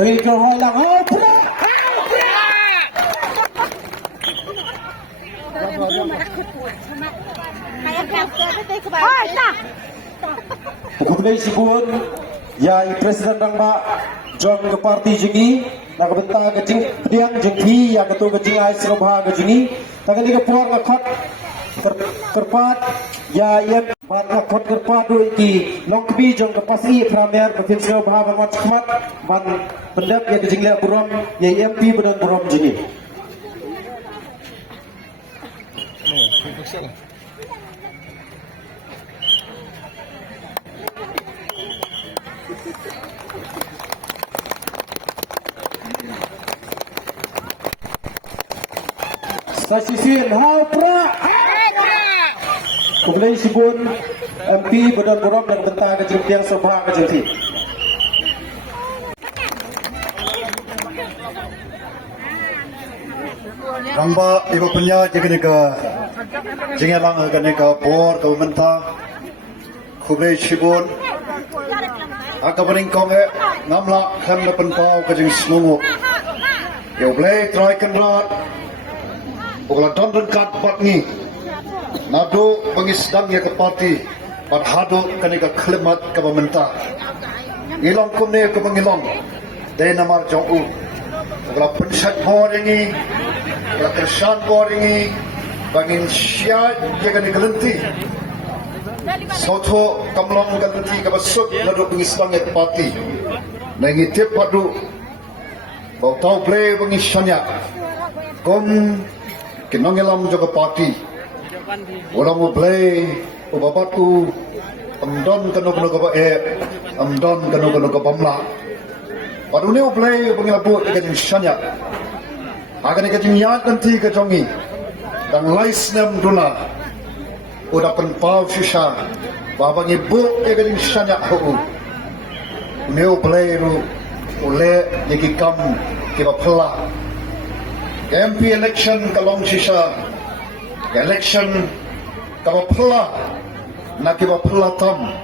Three ke holang Pukul sibun ya Presiden Rangba John ke parti jengi nak bentang ke jing pediang jengki ya ketua ke jing ai serobha ke jengi tangan ni ke puang ngakot kerpat ya ia ban ngakot kerpat doi ki longbi jong ke pasi pramer ke fin serobha ban wat khmat ban pendap ya ke jing le buram ya MP bedan buram jengi Sasisin Haupra Kemudian sibun MP Badan Buram dan Bentang Kejimpiang Sabah Kejimpi Rangba ibu punya jika nika jingelang akan nika bor atau mentah Kublai sibun Aka peningkong ngamla kan lepen pau kejing selungu Yo blai traikan berat Bukan don kat batni, nado pengisdang ya ke parti, pat hado kanika klimat ke pemerintah. Ngilong kumne ke pengilong, day namar jong'u. Bukan pensat boringi, bukan kersan boringi, bangin syad ya kanika lenti. Soto kamlong lenti ke besuk nado pengisdang ya ke parti. Nangitip padu, bau tau play pengisdangnya. Kinongelam juga parti. Orang mulai ubabatu amdon kanu kapa amdon kanu kapa mla. Padu ni mulai pengilabu dengan syanya. Akan ikan nyat nanti kejongi. Dan lais nam duna. Udah penpau sisa. Bapa ibu dengan syanya hu. Ni mulai mulai lagi kam kita pelah. MP election kalong sisa election kalau pula nak kita pula tam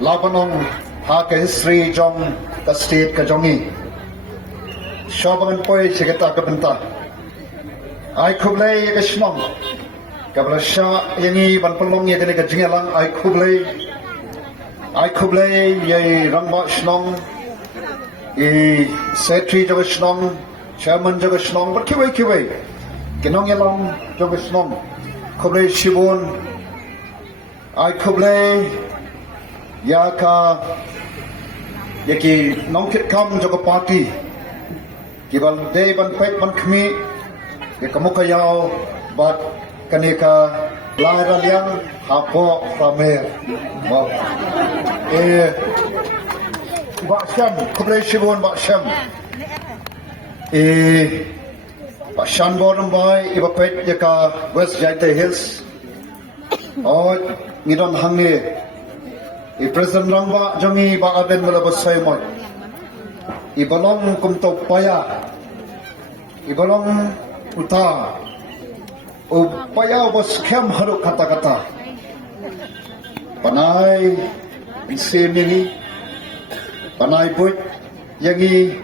lapanong hak history jong ke state ke jongi syabangan poi sekata ke bentah ai kublai ke smong kabla sya yangi ban pelong ya ke jingelang ai kublai ye rangba snong secretary jong snong Chairman jaga senang berkiwai-kiwai. Kenong yelang jaga senang. Kublai sibun. Ai kublai. Ya ka. Yaki nongkit kam jaga parti. Kibal day ban pek ban kami. Ya kamu kayau. Bat kanika. Lahir liang. Hapo pamer. Pak Syam, Kepada Syibun Pak Syam. Pak Syam Bodom Boy, Iba Pet Yaka West Jaite Hills. Oh, Ngidon Hangi. President Rangba Jangi Ba Aden Melabas Saymot. Ibalong Kumto Paya. Ibalong Uta. Upaya was kem haruk kata-kata. Panai Sim ini Panai Put Yangi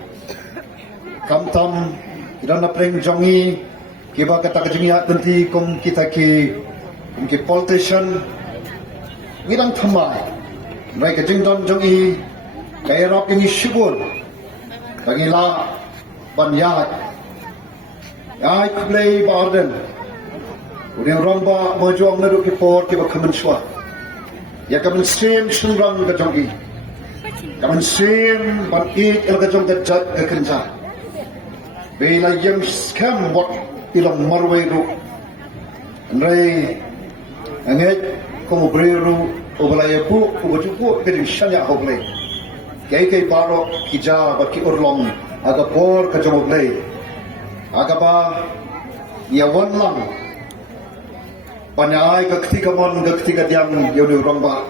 Kamtam Idana Preng Jongi Kiba kata kejungi hak nanti kum kita ki politician Ngidang Thamai Mereka jengdon Jongi Kairap ini syukur Kagila Banyat Ay kublai Baden Udi romba Mojuang Neduk Kipor Kiba Kamenswa Ya kamen sim sunrang kajong i. Kamen sim ban i il kajong kajat kekenja. Bila yang scam wat ilang marway ru. Andrei anget komo breru obalaya pu ubajupu keding shanya oblay. Kay baro kija baki urlong aga por kajong oblay. Aga ba ya wan lang Panyai ketika mon ketika diam yoni rongba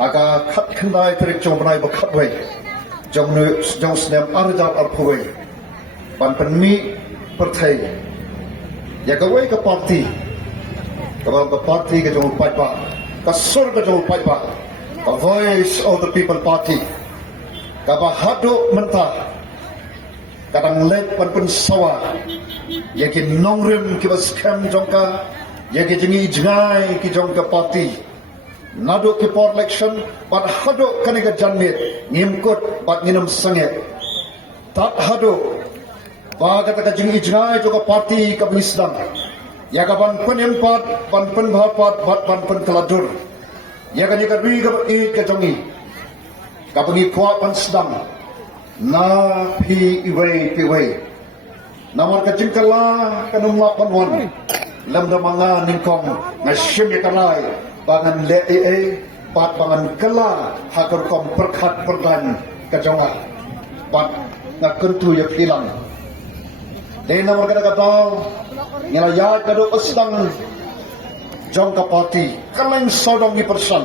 aga khat khandai terik jong banai ba khat wei jong snem arjat arphoi pan panmi perthai ya ka wei ka party ka party ka jong pai ba ka sur ka jong pai ba ka voice of the people party ka ba hado mentah kadang lek pan sawa ya ki nongrim ki ba scam jongka Ya ke jengi jengai ki jong ke parti. Nado ke por election bat hado kani ke janmit ngimkut bat nginam sanget. Tat hado ba kata ke jengi jengai jo ke parti ke Islam. Ya ka ban pen empat ban pen bhapat bat ban pen keladur. Ya ka ni ka ri ke jongi. Ka puni kuat pan sedang. Na pi wei. Namar ka jingkala kanum la pan wan. Lam damanga ningkong na shim yakalai bangan le pat bangan kala hakar kom perkhat perdan kajonga pat na kentu ya hilang dena warga kata ngila ya kado sedang jongka parti kaleng sodong ni persan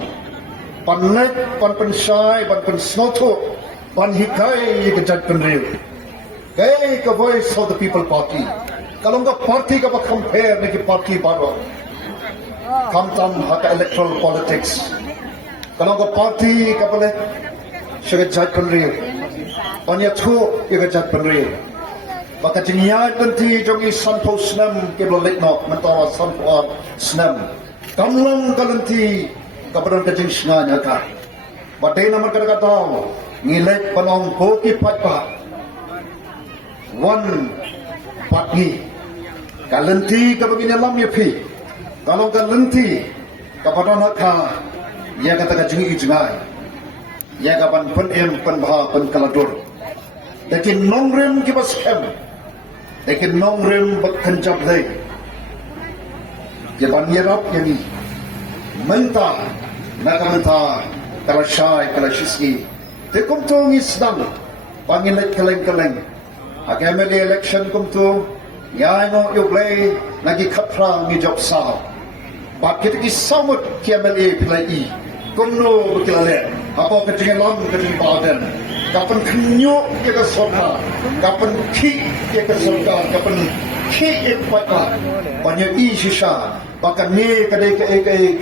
panet pan pensai pan pensnoto pan hikai kejat penriu kay ka voice of the people party kalau enggak parti ka compare dengan parti baru kamtam hak electoral politics kalau enggak parti ka boleh sebagai jat penriu banyak tu ia jat penriu maka jengnya nanti jongi sampo senam ke boleh nok mentara sampo senam kamlang kalanti kapadan kajeng senganya ka badai nama kata ngilek panong koki patpa one patni kalenti kabagin alam ya pi kalau kalenti kapada nakha ya kata kajungi ijngai ya kapan pen bah pen kaladur lekin nongrem ki baskem lekin nongrem bakhanjab lay ya ban yerap yani menta nakamenta kalashai kalashiski tekum to ngisdam bangin lek kaleng agameli election kumtu ya no you play lagi khatra ni job sa bat kita ki samut KMLA pilai kumno bekilale apa kejengelam kejeng badan kapan kenyo kita sorga kapan ki kita sorga kapan ki ikpaka banyak sisa bahkan ni kadai ke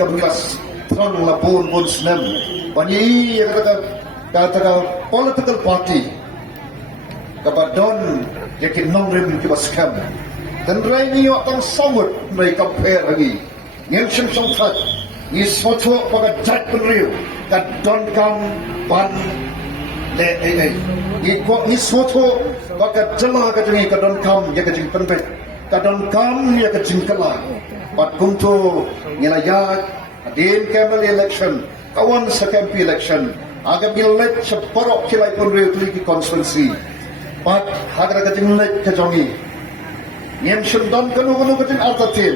kebengkas terang lapun pun senam banyak kata political party kabadon yakin nongrim ki baskam dan rai ni orang samut mereka compare lagi ngem sing tat ni soto pada jat penriu kad don kam ban le ni soto pada jela ka jengi ka don kam ya ka jing penpet ka don kam ya ka jing kala pat kumto ngilaya adin kemal election kawan sa KMP election aga bilet sa parok kilay penriu tuli ki constituency pat hagra ka jing le ka jongi ngem sundon kanu ka jing artatin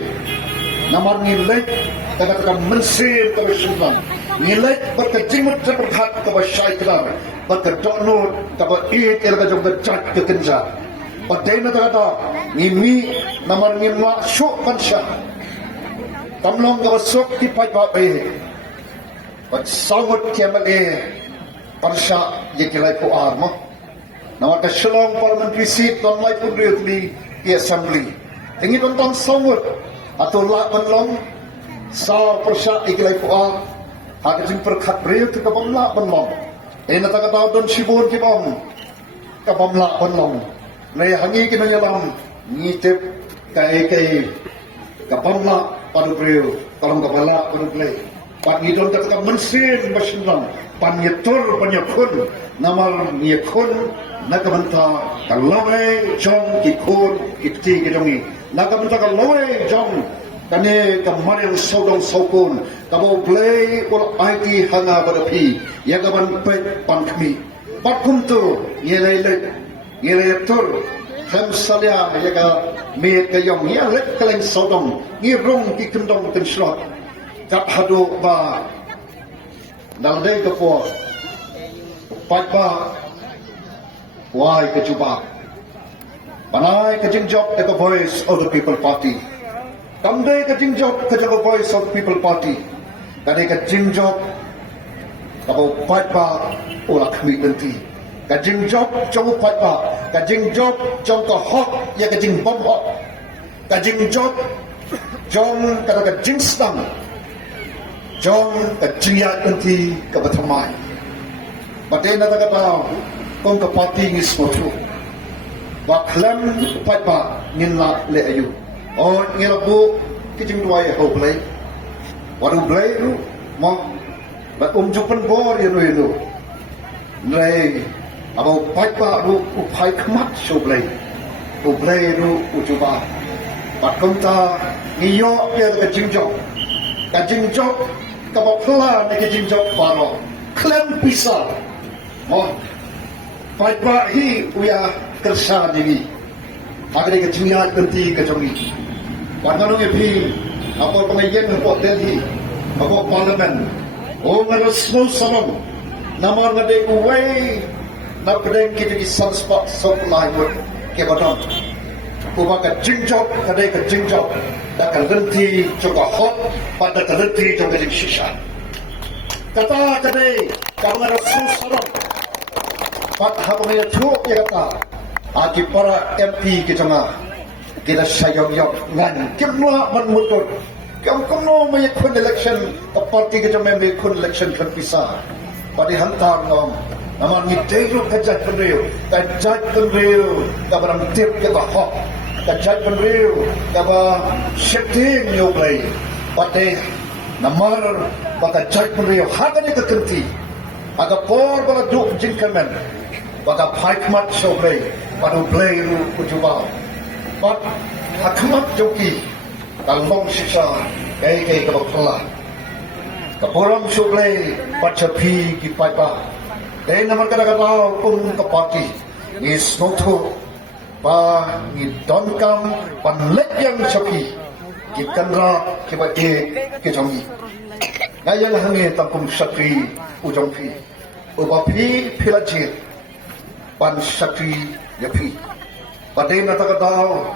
namar ni lek kata-kata mensir kami sundon nilai berkejimut terberhat ke syaitan berkedonor ke berit ke jom berjat ke kenja padena kata ngimi namar ngimla syuk pansya tamlong ke besok di pajak be bersawut kiamale pansya jekilai ku arma nama ke shalom parliamentary seat don mai pun di assembly tinggi tentang sawut atau la penlong sa persya ikilai ku ar hak jing perkhat breu ke pamla penlong ena ta kata don sibur ki bom ke pamla penlong nei hangi ki nanyalam ni tep kai ke pamla padu breu kalong kepala padu play pat ni don kata mensin basinang panyetur panyakun namar nyekun nakabanta kalawai jong ki kun kiti ki dongi nakabanta kalawai jong kane kamaril sodong sokun kabo play ul IT hanga badapi yagaban pet pankmi patkuntu yelai tur ham salya yaga me kayong ya let kaleng sodong ni rong ki kendong ten slot kat hadu ba dalde ko patba why ke juba panai ke jingjok the voice of the people party Kamde ka jingjok ka jago voice of people party. Kade ka jingjok kabo patpa ula kami nanti. Ka jingjok jong patpa. Ka jingjok jong ka hot ya ka jing bom hot. Ka jingjok jong kata ka jingstang. Jong ka jingyat nanti ka batamai. Bade na kata kong ka party ni smotu. Waklam patpa ninla le ayu. Oh, ngela bu kijing duai ho play. Waru play lu mo ba jupan bor ya nu. Nei abo patpa lu upai kmat show play. U play lu ujuba. Pat konta niyo ya ka jingjok. Ka jingjok ka ba pla ne ka jingjok baro. Klem pisa. Mo patpa hi uya kersa dini. Agak ke jingyat kenti ke jongi. Wanganong ipi, ako pangayen po Delhi, ako parliament, o nga rasno sanong, namar nga day uway, na kadang kita di sunspot sa pulaywot, kaya batang. Uba ka jingjok, kaday ka jingjok, na kalenti, choka hot, pada kalenti, choka jing shisha. Kata kaday, ka nga rasno sanong, pat habang nga tuok ya kata, aki para MP kita nga, kita sayang yang ngan kimla man mutur kam kono may kun election ka party kita may kun election kan pisa padi hantar ngom naman ni tejo ka jat penriu ka barang tip ka hok ka jat penriu ka ba shifting yo play padi namar baka jat penriu hagani ka kenti aga por bala duk jinkamen baka paikmat so play padu play ru kujuba But hakamat joki kalong sisa kay kabakla. Kapuram sublay pachapi ki paipa. Dahil naman kadagataw kung kapati ni snoto pa ni donkam panletyang sapi ki kanra ki bati ki jongi. Ngayon hangin tangkum satri ujongpi. Ubapi pilajit pan satri yapi. Padai na takataw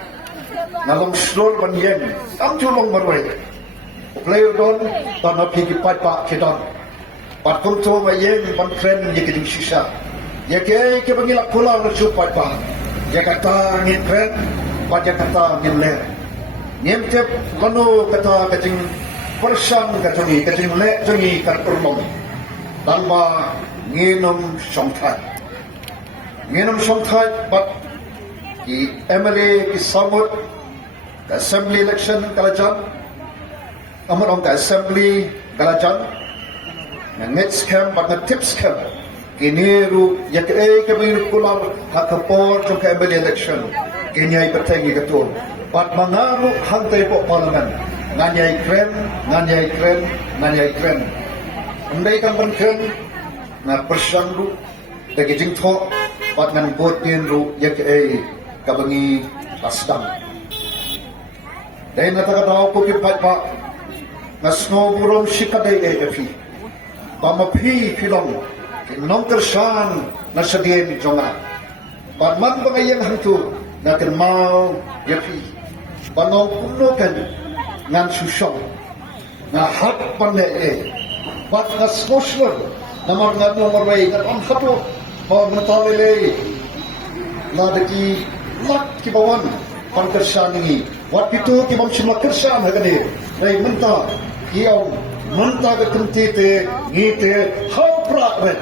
nalong slor banyen ang julong marway player don tanah pikipat pak kedon patung tu mayen ban friend ye keding sisa ye ke bangilak pula lucu pat pak ye kata ngin friend pada kata ngin le ngin tep kono kata kacing persang kacing le jongi kar urmong tanpa nginum somthai bat ki MLA ki samut ka assembly election kalajan amon ong ka assembly kalajan na next camp but na tips camp kiniru yak ke bin kular hakapor jong ka MLA election kinyai patengi katul but mangaru hantay po parliament nganyai kren andai kan kren na persangru dagi jingtho but nan bot din ru yak kabangi asdam. Dahil natakataw ko kipat pa na snow burong shikaday AFE. Pamapi pilong kinong kersan na sadien jonga. Panman bangayang hantu na kenmau yapi. Panong kuno kan ngan susong na hat panee. Bat na sosler na mga nomorway na ang hato o natalele na daki lat kibawan pangkersan ini. Wat itu kibang simla kersan hagani. Dai menta iyaw menta ke kentite ngite haupra red.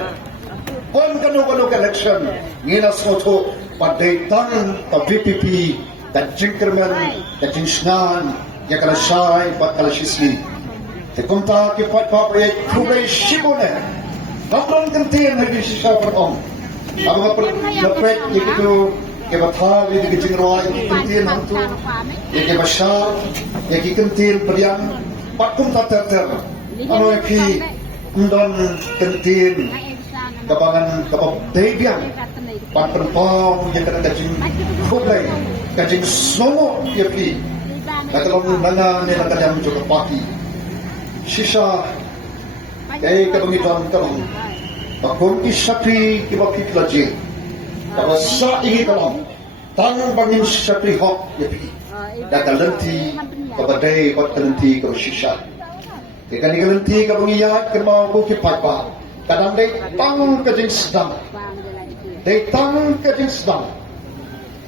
Pon kanu election ngina soto padai tan pa VPP dan jingkerman dan jingsnan ya kala sai pat kala sisli. Te konta ki pat pa pre kubai shibone. Namron kentien lagi sisa perong. Apa per lepet gitu ke batha di jingrawai kentien hantu. Ya ke basar ya ki kentien priang pakum tater. Ano ki undon kentien kabangan kabab debiang pan perpong yang kena kajing kubai kajing songo yapi kalau nana ni nak kajang juga pati sisa kay kabangitan kalong bakong isapi kibapi laje kalau sa ingi kalong tang bangin sapi hok yapi dakalenti kabadai bat kalenti kalau sisa ikan kalenti kabangiyat kemau buki papa kadang day tang kajing sedang day tang kajing sedang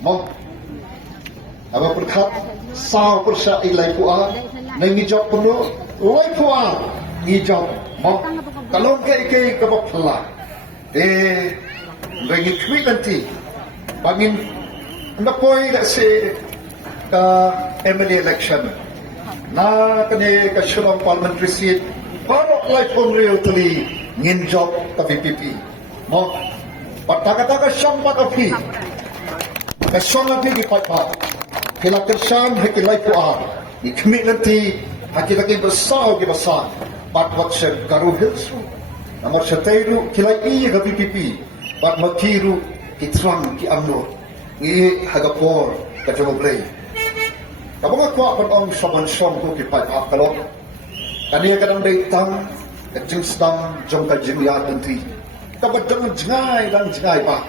mo apa perkat sa persa ilai puan na ngijok puno loi puan ngijok mo kalau ke kabapla bagi tweet nanti bangin napoy da se MLA election na kani kasyong parliamentary seat para life on reality ngin job ka VPP mo pataka-taka siyang patapi kasyong nabi di pagpat kilakir siyang hikilay po ikmit nanti hakilaki basaw gibasa patwat siya garuhilso namor siya tayo kilay iya ka VPP pat magkiru kitrang ki amno ngi hagapor kajamoblay kapag ako ang saman-siyang ko kipagpat kalot kaniya ka ng daitang kajing sedang jom kajing lihat nanti kapag jangan jengay pa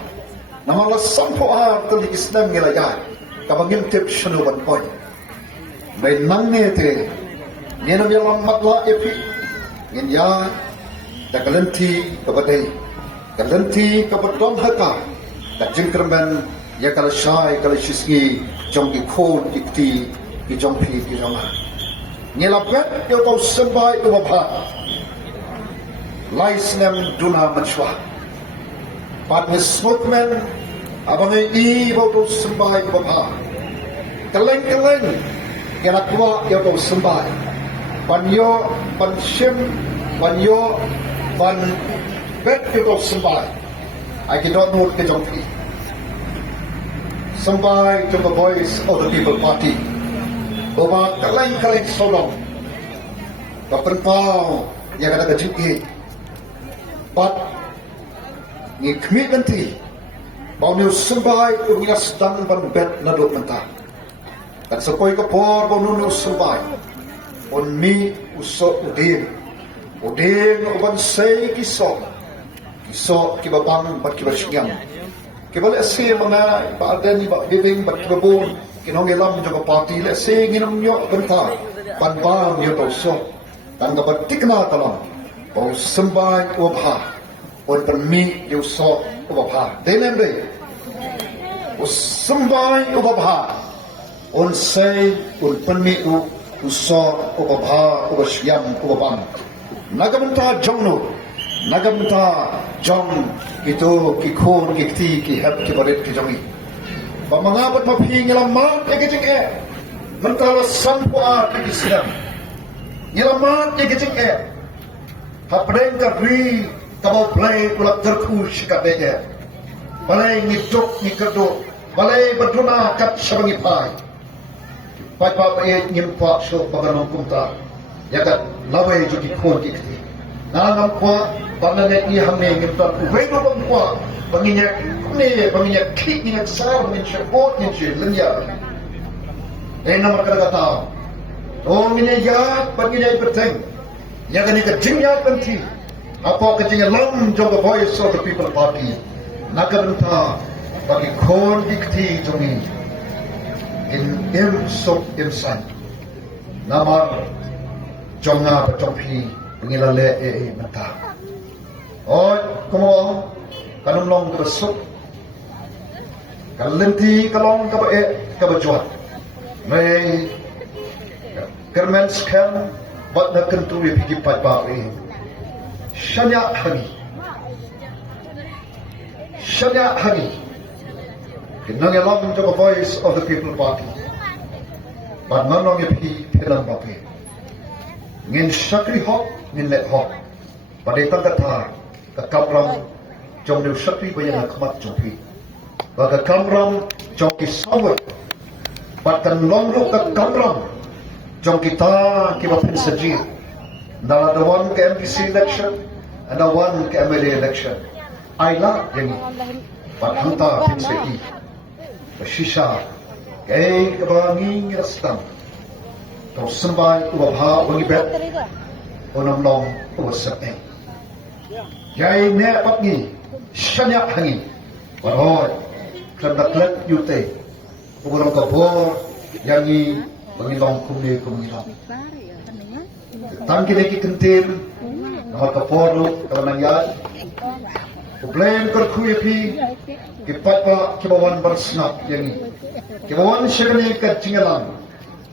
na mga sampo tulik Islam nilagay kapag ngintip sinuban po may nangyete niya na nilang matla epi ngayon kalanti kabaday kalanti kabadong haka kajing kerman ya kalasay kalasisgi jom ikon ikti kijong pi kijong nilapet yung kau sembah itu wabah lais nem duna manswa pat ni smokeman abang i kau sembah itu wabah keleng kena tua yung kau sembah panyo pansim panyo pan bet yung kau sembah I cannot know kijong pi sembah to the voice of the people party Bawa kaleng solong Baperpau yang ada kejukit Bat Ni kemit nanti Bau ni sembah Umiya sedang ban bet naduk mentah Dan sepoi kepor Bau ni sembah On mi usok udin uban say kisok Kisok kibabang bat kibasyam Kibalik asir mana Baadan ni bak bibing bat kibabun kinong ilam juga parti le se nginam yo benta panbang yo to so tang ka batik na talon o sembay o bha o permi yo so o bha denem de o sembay o bha on say o permi o so o bha o syam o bam nagamenta jongno nagamenta jong itu kikon kikti ki hab ki baret ki jongi Pamangabat maphingilang mat ikijing mentala sampuar Islam ilamat ikijing hapdeng kadri tabau play ulap terkush kabege balai ngidok ngikado balai berduna kat sabangi pai pai pai nyimpa so baganong kumta yakat lawai juki kon kikti nanam kwa banganet ni hamne ngimta uweno bang kwa banginyak klik ni sar banginyak bot ni lenya nama kata oh ini ya banginyak berteng ya kan ikat jingya penting Apa kecingin lam jong the voice of the people party. Nakabenta bagi kon dikti jongi. In sok imsan. Namar jonga pacompi pengilale mata. Oh, kumo kanum long besuk. Kalenti kalong kabajuat. May kermen scan bat na kentui pigi patpari. Shanya Hagi. Kinang yalang to the voice of the people party. But nanong yapi pilang bapi. Ngin shakri hok, ngin let hok. Padetang kata kakamram jong new shakri bayan akmat jopi. Baga kamram jong kisawat. Bahkan longrok kakamram jong kita kibapin sajid. Now the one ke MPC election and the one ke MLA election. I like yang but hanta pinseki. Shisha kay kabangi ngastam. Kau sembai ubah wangi bet. Onam long ubah sepeng. Yai ne patni shanya hangi. Waroy kerana klet yute. Ubah kabor yangi wangi long kumni long. Tangki lagi kentir, nama kaporo, kawanan yad. Plan kerkuy pi, kipat pa kibawan bersnap yang ini. Kibawan syakani kecinggalan,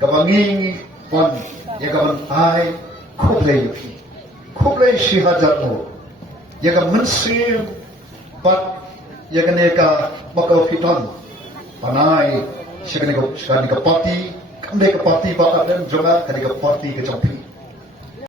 kawangi pon, ya kawan ai, kuplay pi, kuplay syihadat mo. Ya kawan mensir, bat, ya kaneka bakal fitan, panai, syakani kapati, kandai kapati batak dan jonga kaneka parti kecampi.